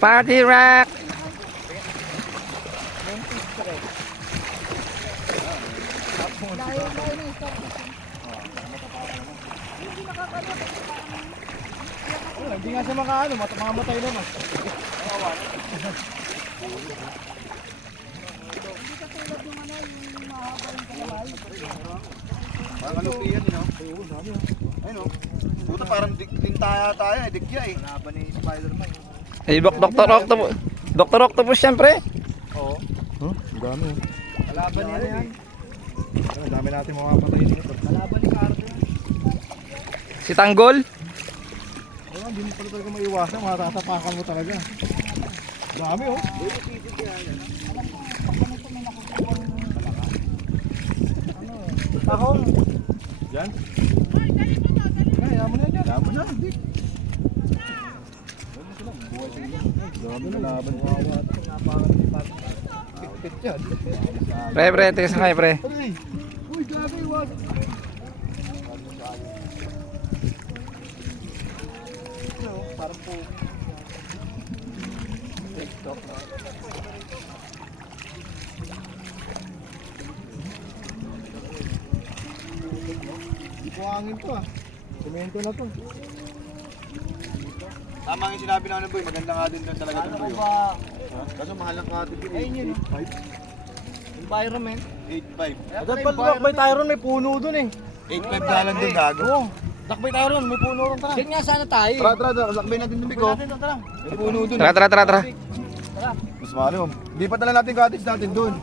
Party rock! Hindi nga siya makaano, mamamatay naman. Parang alupian yun, no? Oo, dami, no? Ayun, no? Puta, parang dintaya tayo, dikya eh. Laban ni Spider-Man. Eh, Dr. Octopus. Dr. Octopus siyempre. Oo. Huh? Ang dami, oh. Kalaban niya na yan. Ang dami natin mamapatay dito. Kalaban ni Cardo. Si Tanggol. Wala, hindi mo pala talaga maiwasan, matatapakan mo talaga. Dami, oh. Tahong. Diyan? Kaya mo na dyan. Kaya mo na, hindi. Dami na laban pa ako. Pit yan. Pre, tigas na kayo, pre. Uy, grabe, wag. Parang po. TikTok. Buhangin to ah. Semento na to. Tama yung sinabi namin boy, maganda nga din doon talaga doon boy. Kaso mahal ang kati boy. Ayun yun. 8.5. Environment. 8.5. Dapat pala lakbay tayo ron, may puno dun eh. 8.5 na lang doon gago. Oo. Lakbay tayo ron, may puno ron. Tara. Diyan nga sana tayo. Tara, lakbay natin doon Biko. Tara. May puno doon. Tara. Tara. Mas mahal yun. Lipat na lang natin cottage natin doon.